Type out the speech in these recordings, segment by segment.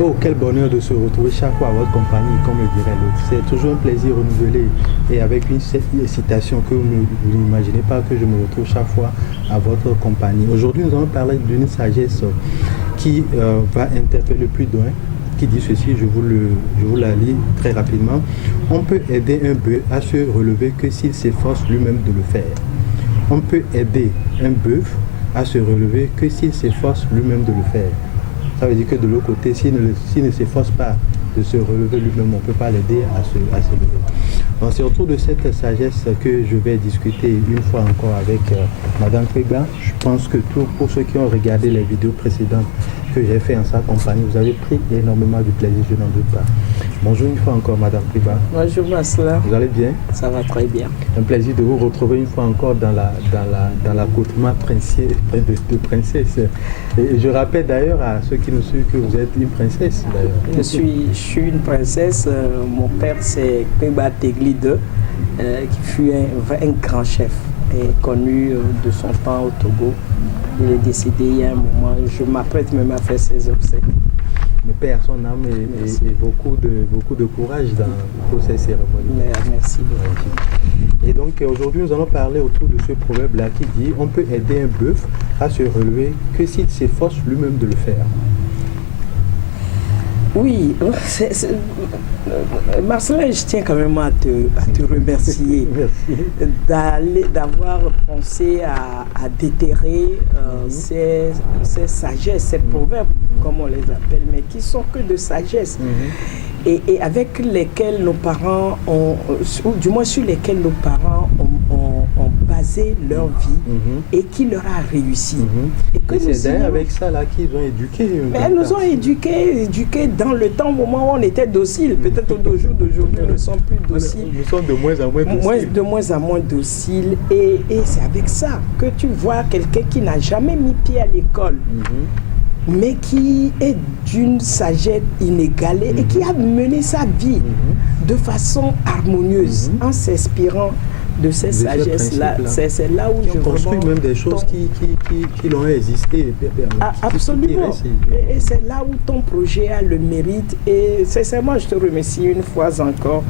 Oh, quel bonheur de se retrouver chaque fois à votre compagnie, comme le dirait l'autre. C'est toujours un plaisir renouvelé et avec une citation que vous n'imaginez pas que je me retrouve chaque fois à votre compagnie. Aujourd'hui, nous allons parler d'une sagesse qui va interpeller plus d'un, qui dit ceci, je vous la lis très rapidement. On peut aider un bœuf à se relever que s'il s'efforce lui-même de le faire. On peut aider un bœuf à se relever que s'il s'efforce lui-même de le faire. Ça veut dire que de l'autre côté, s'il ne s'efforce pas de se relever lui-même, on ne peut pas l'aider à se lever. Donc c'est autour de cette sagesse que je vais discuter une fois encore avec Madame Kwiba. Je pense que pour ceux qui ont regardé les vidéos précédentes que j'ai fait en sa compagnie, vous avez pris énormément de plaisir, je n'en doute pas. Bonjour une fois encore Madame Kwiba. Bonjour Masla. Vous allez bien? Ça va très bien. Un plaisir de vous retrouver une fois encore dans l'accoutrement de princesse. Et je rappelle d'ailleurs à ceux qui nous suivent que vous êtes une princesse d'ailleurs. Je suis une princesse. Mon père c'est Kwiba Tegli II, qui fut un grand chef et connu de son temps au Togo. Il est décédé il y a un moment. Je m'apprête même à faire ses obsèques. Mais Père, son âme et beaucoup de courage pour ces cérémonies. Merci beaucoup. Et donc aujourd'hui nous allons parler autour de ce proverbe-là qui dit on peut aider un bœuf à se relever que s'il s'efforce lui-même de le faire. Oui, Marcelin, je tiens quand même à te remercier d'avoir pensé à déterrer ces sagesses, ces proverbes, comme on les appelle, mais qui sont que de sagesse. Et avec lesquels nos parents ont, ou du moins sur lesquels nos parents ont basé leur vie et qui leur a réussi. Et c'est d'ailleurs avec ça là qu'ils ont éduqué. Mais elles nous ont éduqués dans le temps, au moment où on était dociles. Peut-être au jour d'aujourd'hui, nous ne sommes plus dociles. Nous sommes de moins en moins dociles. De moins en moins dociles. Et c'est avec ça que tu vois quelqu'un qui n'a jamais mis pied à l'école, mais qui est d'une sagesse inégalée et qui a mené sa vie de façon harmonieuse en s'inspirant de ces sagesses-là. C'est là où je construis même des choses qui l'ont existé. Absolument. Et c'est là où ton projet a le mérite. Et sincèrement, je te remercie une fois encore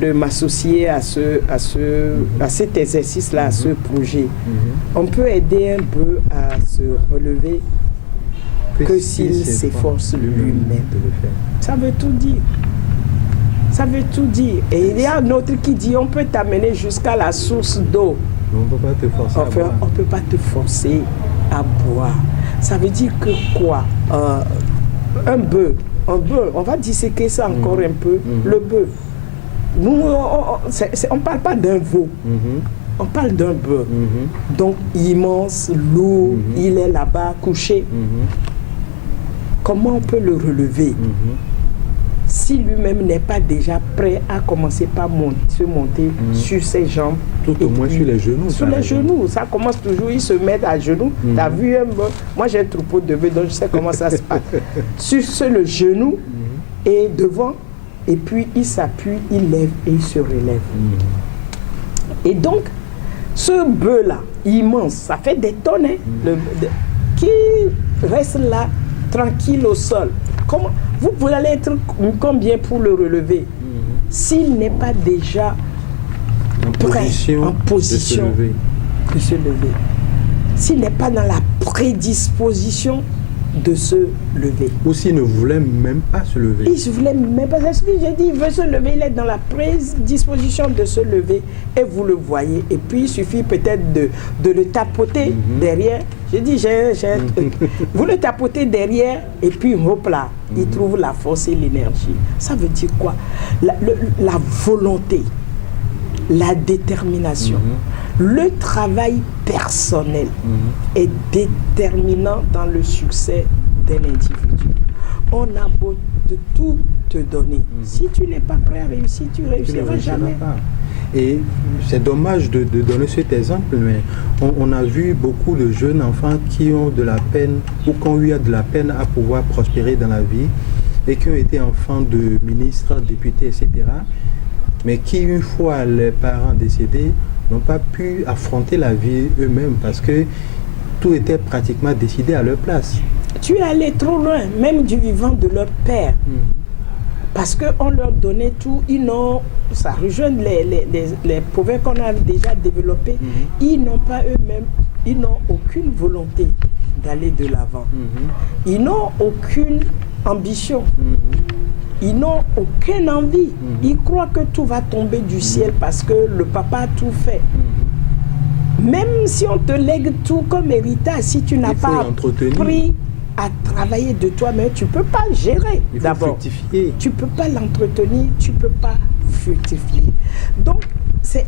de m'associer à cet exercice-là, à ce projet. On peut aider un peu à se relever que s'il s'efforce lui-même de le faire. Ça veut tout dire. Ça veut tout dire. Et il y a un autre qui dit on peut t'amener jusqu'à la source d'eau. On ne peut pas te forcer à boire. On ne peut pas te forcer à boire. Ça veut dire que quoi? Un bœuf, on va disséquer ça encore un peu. Le bœuf. Nous, on ne parle pas d'un veau. On parle d'un bœuf. Donc immense, lourd, il est là-bas couché. Comment on peut le relever si lui-même n'est pas déjà prêt à commencer par se monter sur ses jambes? Tout au moins sur les genoux. Sur les genoux. Ça commence toujours, ils se mettent à genoux. Tu as vu un bœuf? Moi j'ai un troupeau de bœufs, donc je sais comment ça se passe. Sur le genou et devant, et puis il s'appuie, il lève et il se relève. Et donc, ce bœuf-là, immense, ça fait des tonnes, qui reste là, tranquille au sol. Comment vous pouvez aller être combien pour le relever s'il n'est pas déjà prêt, en position de se lever. S'il n'est pas dans la prédisposition de se lever. Ou s'il ne voulait même pas se lever. Il ne voulait même pas. C'est ce que j'ai dit. Il veut se lever. Il est dans la prédisposition de se lever. Et vous le voyez. Et puis, il suffit peut-être de le tapoter derrière. J'ai dit, vous le tapotez derrière. Et puis, hop là, il trouve la force et l'énergie. Ça veut dire quoi? La volonté, la détermination. Le travail personnel est déterminant dans le succès d'un individu. On a beau de tout te donner. Si tu n'es pas prêt à réussir, tu ne réussiras jamais. Et c'est dommage de donner cet exemple, mais on a vu beaucoup de jeunes enfants qui ont de la peine ou qui ont eu de la peine à pouvoir prospérer dans la vie et qui ont été enfants de ministres, députés, etc. Mais qui, une fois les parents décédés, n'ont pas pu affronter la vie eux-mêmes parce que tout était pratiquement décidé à leur place. Tu es allé trop loin, même du vivant de leur père. Parce qu'on leur donnait tout, ça rejoint les proverbes qu'on a déjà développés, ils n'ont pas eux-mêmes, ils n'ont aucune volonté d'aller de l'avant. Ils n'ont aucune ambition. Ils n'ont aucune envie. Ils croient que tout va tomber du ciel parce que le papa a tout fait. Même si on te lègue tout comme héritage, si tu n'as pas appris à travailler de toi-même, tu ne peux pas gérer d'abord. Tu ne peux pas l'entretenir, tu ne peux pas fructifier. Donc, c'est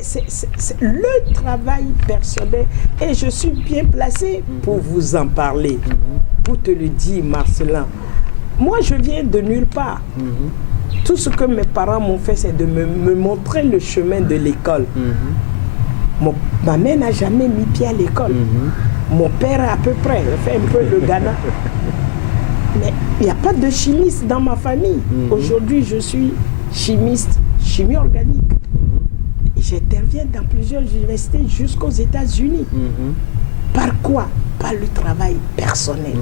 le travail personnel et je suis bien placé pour vous en parler, pour te le dire, Marcelin. Moi, je viens de nulle part. Tout ce que mes parents m'ont fait, c'est de me montrer le chemin de l'école. Ma mère n'a jamais mis pied à l'école. Mon père, à peu près, fait un peu le Ghana. Mais il n'y a pas de chimiste dans ma famille. Aujourd'hui, je suis chimiste, chimie organique. Et j'interviens dans plusieurs universités jusqu'aux États-Unis. Par quoi? Par le travail personnel.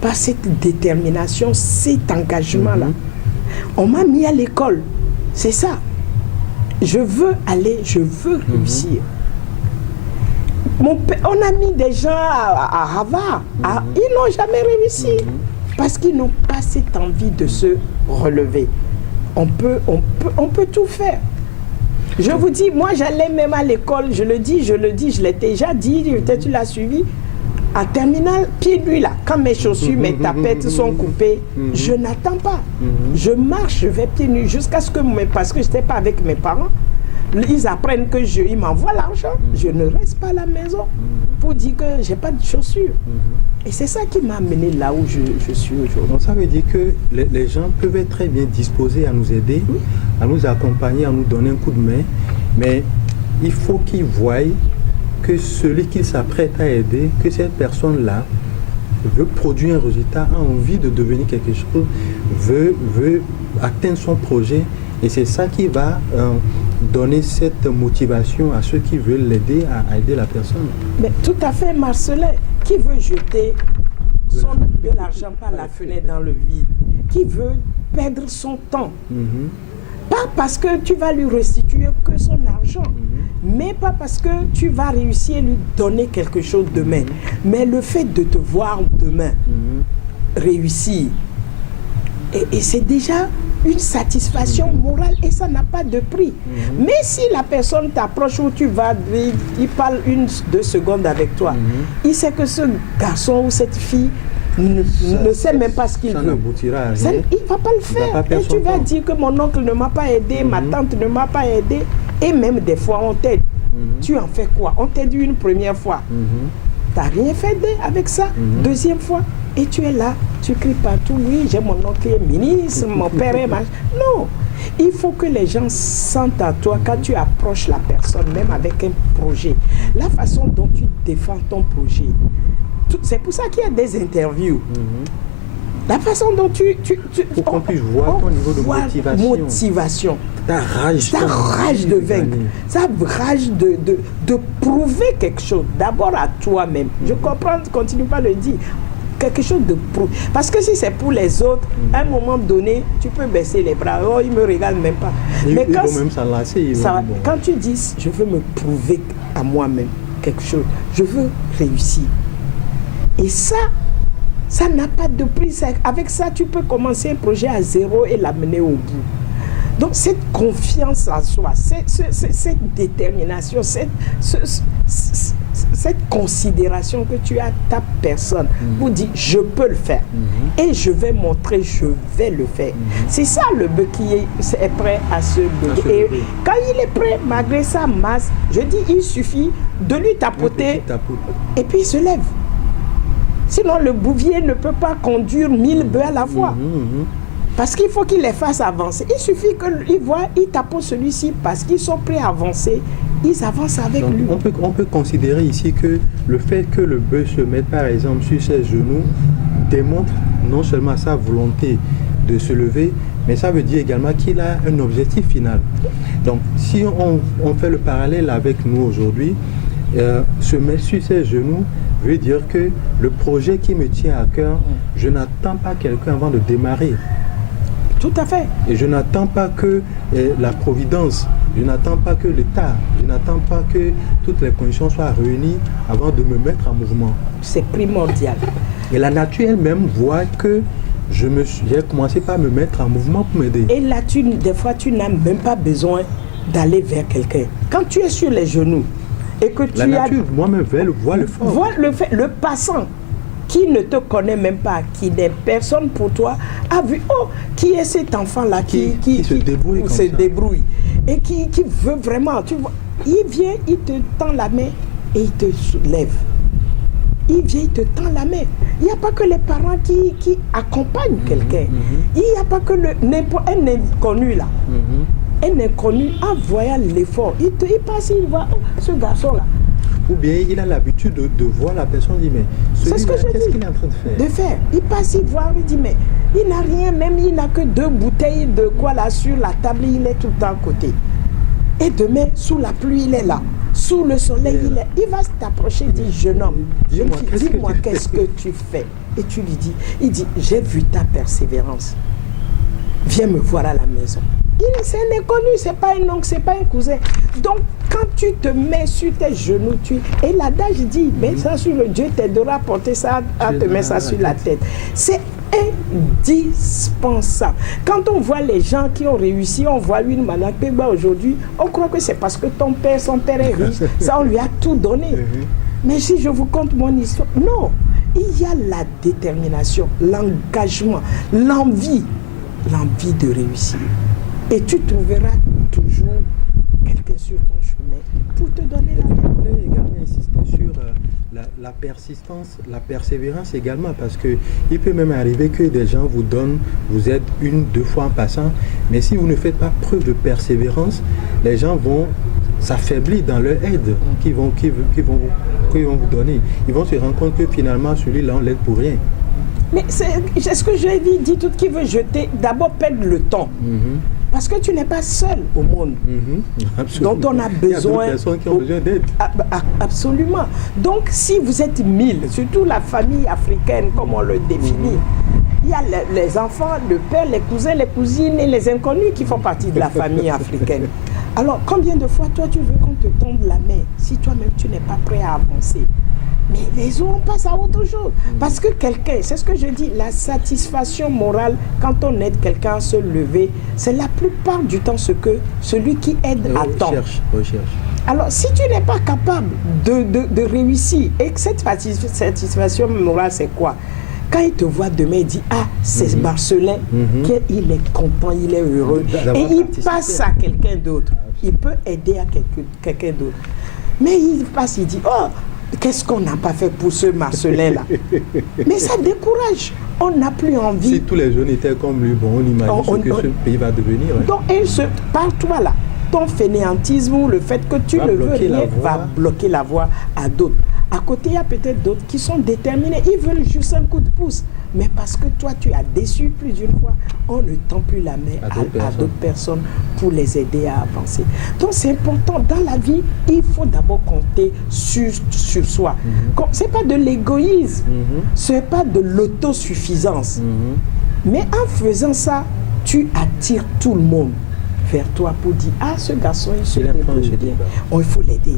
Par cette détermination, cet engagement-là. On m'a mis à l'école. C'est ça. Je veux aller, je veux réussir. On a mis des gens à Harvard. Ils n'ont jamais réussi. Parce qu'ils n'ont pas cette envie de se relever. On peut tout faire. Je vous dis, moi j'allais même à l'école, je le dis, je l'ai déjà dit, peut-être tu l'as suivi. En terminale, pieds nus là, quand mes chaussures, mes tapettes sont coupées, je n'attends pas. Je marche, je vais pieds nus jusqu'à ce que, parce que je n'étais pas avec mes parents, ils apprennent que ils m'envoient l'argent. Je ne reste pas à la maison pour dire que je n'ai pas de chaussures. Et c'est ça qui m'a amené là où je suis aujourd'hui. Donc ça veut dire que les gens peuvent être très bien disposés à nous aider, à nous accompagner, à nous donner un coup de main, mais il faut qu'ils voient que celui qui s'apprête à aider, que cette personne-là veut produire un résultat, a envie de devenir quelque chose, veut atteindre son projet. Et c'est ça qui va donner cette motivation à ceux qui veulent l'aider à aider la personne. Mais tout à fait, Marcelin. Qui veut jeter de l'argent par la fenêtre dans le vide? Qui veut perdre son temps? Pas parce que tu vas lui restituer que son argent, mais pas parce que tu vas réussir à lui donner quelque chose demain. Mais le fait de te voir demain réussir, et c'est déjà une satisfaction morale et ça n'a pas de prix. Mais si la personne t'approche où tu vas, il parle 1-2 secondes avec toi, il sait que ce garçon ou cette fille ne sait même pas ce qu'il veut. Il ne va pas le faire. Et tu vas dire que mon oncle ne m'a pas aidé, ma tante ne m'a pas aidé. Et même des fois, on t'aide. Tu en fais quoi? On t'aide une première fois. Tu n'as rien fait avec ça. Deuxième fois. Et tu es là, tu cries partout, oui, j'ai mon oncle qui est ministre, mon père est machin. Non, il faut que les gens sentent à toi quand tu approches la personne, même avec un projet, la façon dont tu défends ton projet. C'est pour ça qu'il y a des interviews. La façon dont pour qu'on puisse voir ton niveau de motivation. Ta rage de vaincre. Ta rage de prouver quelque chose. D'abord à toi-même. Je comprends, continue pas à le dire. Quelque chose de prouver. Parce que si c'est pour les autres, à un moment donné, tu peux baisser les bras. Oh, ils ne me regardent même pas. Mais quand, ils vont même s'enlacer. Quand tu dis, je veux me prouver à moi-même quelque chose, je veux réussir. Et ça n'a pas de prix. Avec ça, tu peux commencer un projet à zéro et l'amener au bout. Donc, cette confiance en soi, cette détermination, cette considération que tu as à ta personne pour dire, je peux le faire. Et je vais montrer, je vais le faire. C'est ça le bœuf qui est prêt à se lever. Et quand il est prêt, malgré sa masse, je dis, il suffit de lui tapoter et puis il se lève. Sinon, le bouvier ne peut pas conduire 1000 bœufs à la fois. Parce qu'il faut qu'il les fasse avancer. Il suffit qu'ils voient, ils tapotent celui-ci parce qu'ils sont prêts à avancer. Ils avancent avec lui. On peut considérer ici que le fait que le bœuf se mette par exemple sur ses genoux démontre non seulement sa volonté de se lever, mais ça veut dire également qu'il a un objectif final. Donc si on fait le parallèle avec nous aujourd'hui, se mettre sur ses genoux veut dire que le projet qui me tient à cœur, je n'attends pas quelqu'un avant de démarrer. Tout à fait. Et je n'attends pas que la providence, je n'attends pas que l'État, je n'attends pas que toutes les conditions soient réunies avant de me mettre en mouvement. C'est primordial. Et la nature elle-même voit que j'ai commencé par me mettre en mouvement pour m'aider. Et là, des fois, tu n'as même pas besoin d'aller vers quelqu'un. Quand tu es sur les genoux et que tu la nature, moi-même, voit le fort. Vois le passant qui ne te connaît même pas, qui n'est personne pour toi, a vu, oh, qui est cet enfant-là qui se débrouille et qui veut vraiment, tu vois, il vient, il te tend la main et il te soulève. Il vient, il te tend la main. Il n'y a pas que les parents qui accompagnent quelqu'un. Il n'y a pas que un inconnu là. Un inconnu, en voyant l'effort, il passe, il voit, oh, ce garçon-là. Ou bien il a l'habitude de voir la personne, il dit, mais qu'est-ce qu'il est en train de faire? Il passe, il voit, il dit, mais il n'a rien, même il n'a que 2 bouteilles de quoi là sur la table, il est tout le temps à côté. Et demain, sous la pluie, il est là. Sous le soleil, il va t'approcher et dire, jeune homme, dis-moi qu'est-ce que tu fais? Et tu lui dis, il dit, j'ai vu ta persévérance. Viens me voir à la maison. C'est un inconnu, c'est pas un oncle, c'est pas un cousin. Donc, quand tu te mets sur tes genoux, et l'adage dit, mets ça sur le Dieu t'aidera à porter ça, à te mettre ça sur la tête. C'est indispensable. Quand on voit les gens qui ont réussi, on voit une Manakpeba aujourd'hui, on croit que c'est parce que son père est riche, ça on lui a tout donné. Mais si je vous conte mon histoire, non, il y a la détermination, l'engagement, l'envie de réussir. Et tu trouveras toujours quelqu'un sur ton chemin pour te donner la main. Je voulais également insister sur la persistance, la persévérance également, parce qu'il peut même arriver que des gens vous aident 1-2 fois en passant, mais si vous ne faites pas preuve de persévérance, les gens vont s'affaiblir dans leur aide qu'ils vont vous donner. Ils vont se rendre compte que finalement celui-là on l'aide pour rien. Mais c'est ce que j'ai dit, tout qui veut jeter, d'abord perdre le temps. Parce que tu n'es pas seul au monde. Donc on a besoin. Il y a d'autres personnes qui ont besoin d'aide. Absolument. Donc si vous êtes 1000, surtout la famille africaine, comme on le définit, il y a les enfants, le père, les cousins, les cousines et les inconnus qui font partie de la famille africaine. Alors combien de fois toi tu veux qu'on te tende la main si toi-même tu n'es pas prêt à avancer? Mais les autres passent à autre chose. Parce que quelqu'un, c'est ce que je dis, la satisfaction morale, quand on aide quelqu'un à se lever, c'est la plupart du temps ce que celui qui aide attend. Recherche. Alors, si tu n'es pas capable de réussir, et que cette satisfaction morale, c'est quoi? Quand il te voit demain, il dit, ah, c'est Marcelin, il est content, il est heureux. Et il passe à quelqu'un d'autre. Il peut aider à quelqu'un d'autre. Mais il passe, il dit, oh, qu'est-ce qu'on n'a pas fait pour ce Marcelin-là? Mais ça décourage. On n'a plus envie. Si tous les jeunes étaient comme lui, bon, on imagine ce que ce pays va devenir. Hein. Donc, par toi là, ton fainéantisme ou le fait que tu ne veux rien va bloquer la voie à d'autres. À côté, il y a peut-être d'autres qui sont déterminés. Ils veulent juste un coup de pouce. Mais parce que toi, tu as déçu plus d'une fois, on ne tend plus la main à d'autres personnes pour les aider à avancer. Donc, c'est important. Dans la vie, il faut d'abord compter sur soi. Ce n'est pas de l'égoïsme. Ce n'est pas de l'autosuffisance. Mais en faisant ça, tu attires tout le monde vers toi pour dire, ah, ce garçon, il se débrouille bien. Il faut l'aider.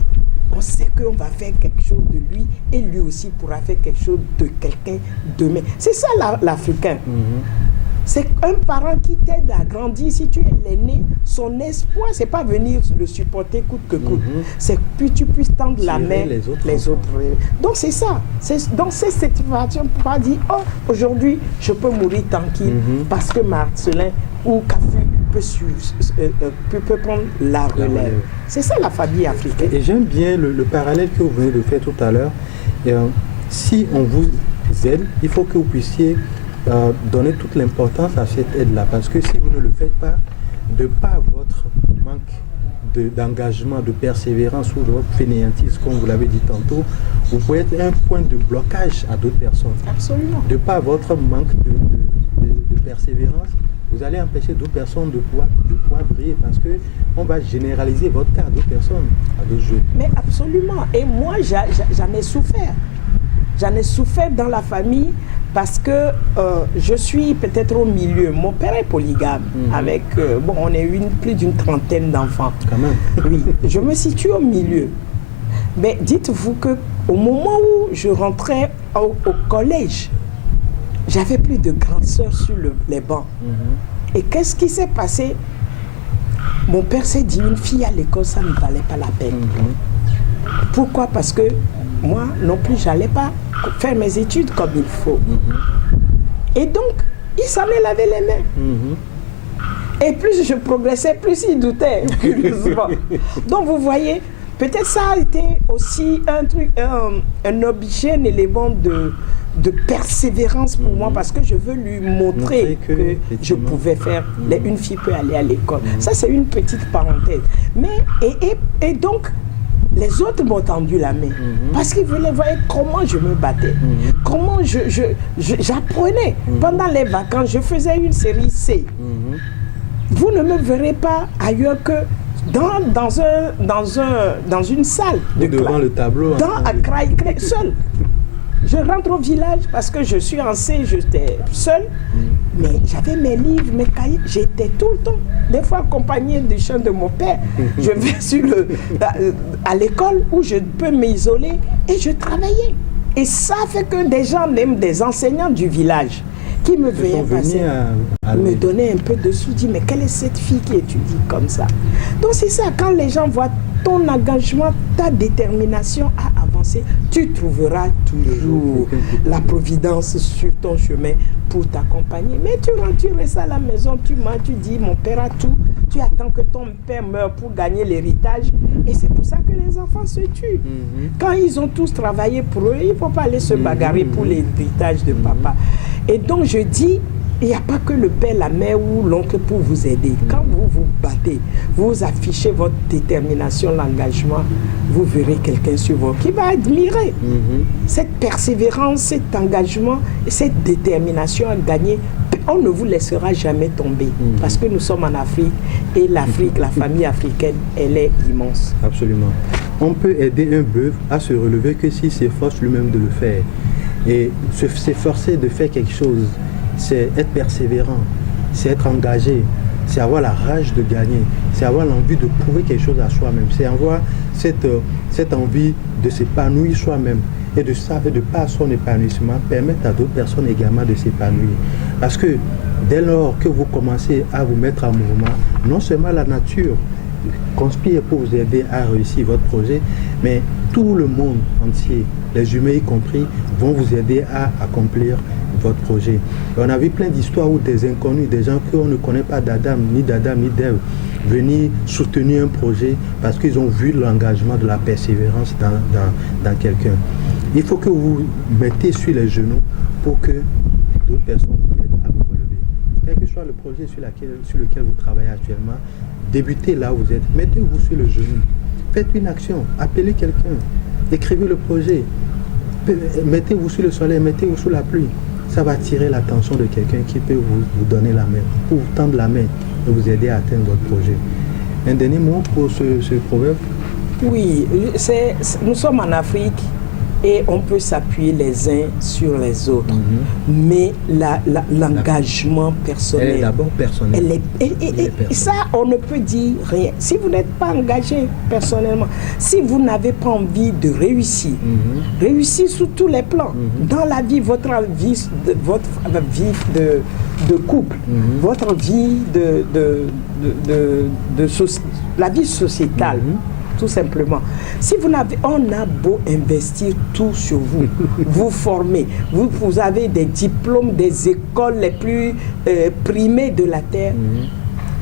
On sait qu'on va faire quelque chose de lui et lui aussi pourra faire quelque chose de quelqu'un demain. C'est ça l'Africain. C'est un parent qui t'aide à grandir. Si tu es l'aîné, son espoir, c'est pas venir le supporter coûte que coûte. C'est que tu puisses tendre la main les autres. Donc c'est ça. Dans cette situation, on peut pas dire, oh, aujourd'hui, je peux mourir tranquille parce que Marcelin ou Cafu peut prendre la relève. C'est ça la famille africaine. Et j'aime bien le parallèle que vous venez de faire tout à l'heure. Si on vous aide, il faut que vous puissiez donner toute l'importance à cette aide-là. Parce que si vous ne le faites pas, de par votre manque d'engagement, de persévérance ou de votre fainéantisme, comme vous l'avez dit tantôt, vous pouvez être un point de blocage à d'autres personnes. Absolument. De par votre manque de persévérance, vous allez empêcher d'autres personnes de pouvoir briller parce qu'on va généraliser votre cas à d'autres personnes, à d'autres jeux. Mais absolument. Et moi, j'en ai souffert. J'en ai souffert dans la famille parce que je suis peut-être au milieu. Mon père est polygame avec, on est plus d'une trentaine d'enfants. Quand même. Oui, je me situe au milieu. Mais dites-vous qu'au moment où je rentrais au collège, j'avais plus de grandes sœurs sur les bancs. Et qu'est-ce qui s'est passé? Mon père s'est dit, une fille à l'école, ça ne valait pas la peine. Pourquoi? Parce que moi non plus, je n'allais pas faire mes études comme il faut. Et donc, il s'en est lavé les mains. Et plus je progressais, plus il doutait, curieusement. Donc, vous voyez, peut-être ça a été aussi un objet, un élément de persévérance pour moi, parce que je veux lui montrer que je pouvais faire, une fille peut aller à l'école. Ça, c'est une petite parenthèse. Mais, et donc, les autres m'ont tendu la main, parce qu'ils voulaient voir comment je me battais, comment j'apprenais. Pendant les vacances, je faisais une série C. Vous ne me verrez pas ailleurs que dans une salle de classe. Devant le tableau. Dans Accra, seul. Je rentre au village parce que je suis en C, j'étais seule. Mais j'avais mes livres, mes cahiers, j'étais tout le temps. Des fois accompagnée du chant de mon père. Je vais à l'école où je peux m'isoler et je travaillais. Et ça fait que des gens, même des enseignants du village, qui me venaient passer, me donnaient un peu de sous, disent, mais quelle est cette fille qui étudie comme ça? Donc c'est ça, quand les gens voient ton engagement, ta détermination à avancer, tu trouveras toujours la providence sur ton chemin pour t'accompagner. Mais tu restes à la maison, tu dis, mon père a tout, tu attends que ton père meure pour gagner l'héritage. Et c'est pour ça que les enfants se tuent. Quand ils ont tous travaillé pour eux, il ne faut pas aller se bagarrer pour l'héritage de papa. Et donc je dis, il n'y a pas que le père, la mère ou l'oncle pour vous aider. Quand vous vous battez, vous affichez votre détermination, l'engagement, vous verrez quelqu'un sur vous qui va admirer cette persévérance, cet engagement, cette détermination à gagner. On ne vous laissera jamais tomber parce que nous sommes en Afrique et l'Afrique, la famille africaine, elle est immense. Absolument. On peut aider un bœuf à se relever que s'il s'efforce lui-même de le faire. Et s'efforcer de faire quelque chose, c'est être persévérant, c'est être engagé, c'est avoir la rage de gagner, c'est avoir l'envie de prouver quelque chose à soi-même, c'est avoir cette envie de s'épanouir soi-même et de par son épanouissement, permettre à d'autres personnes également de s'épanouir. Parce que dès lors que vous commencez à vous mettre en mouvement, non seulement la nature conspire pour vous aider à réussir votre projet, mais tout le monde entier, les humains y compris, vont vous aider à accomplir votre projet. Et on a vu plein d'histoires où des inconnus, des gens qu'on ne connaît pas d'Adam, ni d'Ève, venir soutenir un projet parce qu'ils ont vu l'engagement de la persévérance dans quelqu'un. Il faut que vous mettez sur les genoux pour que d'autres personnes vous aident à vous relever. Quel que soit le projet sur lequel vous travaillez actuellement, débutez là où vous êtes, mettez-vous sur le genou, faites une action, appelez quelqu'un, écrivez le projet, mettez-vous sous le soleil, mettez-vous sous la pluie. Ça va attirer l'attention de quelqu'un qui peut vous donner la main, pour vous tendre la main et vous aider à atteindre votre projet. Un dernier mot pour ce proverbe? Oui, nous sommes en Afrique et on peut s'appuyer les uns sur les autres. Mais l'engagement personnel... Elle est d'abord personnelle. Et ça, on ne peut dire rien. Si vous n'êtes pas engagé personnellement, si vous n'avez pas envie de réussir, réussir sous tous les plans, dans la vie, votre vie de couple, votre vie la vie sociétale, tout simplement. Si vous n'avez, on a beau investir tout sur vous, vous former, vous avez des diplômes des écoles les plus primées de la terre,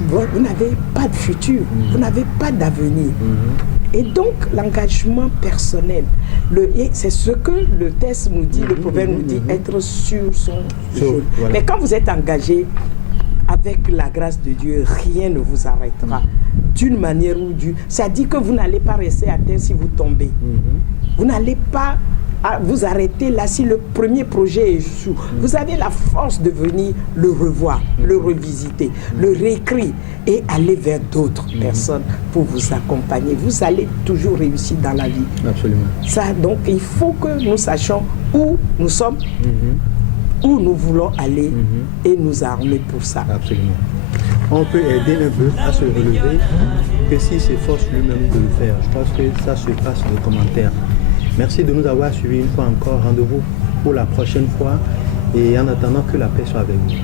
vous n'avez pas de futur, vous n'avez pas d'avenir. Et donc, l'engagement personnel, c'est ce que le texte nous dit, le proverbe nous dit, être sur son jeu. Voilà. Mais quand vous êtes engagé, avec la grâce de Dieu, rien ne vous arrêtera. D'une manière ou d'une... Ça dit que vous n'allez pas rester à terre si vous tombez. Vous n'allez pas vous arrêtez là si le premier projet échoue. Vous avez la force de venir le revoir, le revisiter, le réécrire et aller vers d'autres personnes pour vous accompagner. Vous allez toujours réussir dans la vie. Absolument. Ça, donc, il faut que nous sachions où nous sommes, où nous voulons aller et nous armer pour ça. Absolument. On peut aider un peu à se relever que s'il s'efforce lui-même de le faire. Je pense que ça se passe de commentaires. Merci de nous avoir suivis une fois encore. Rendez-vous pour la prochaine fois et en attendant que la paix soit avec vous.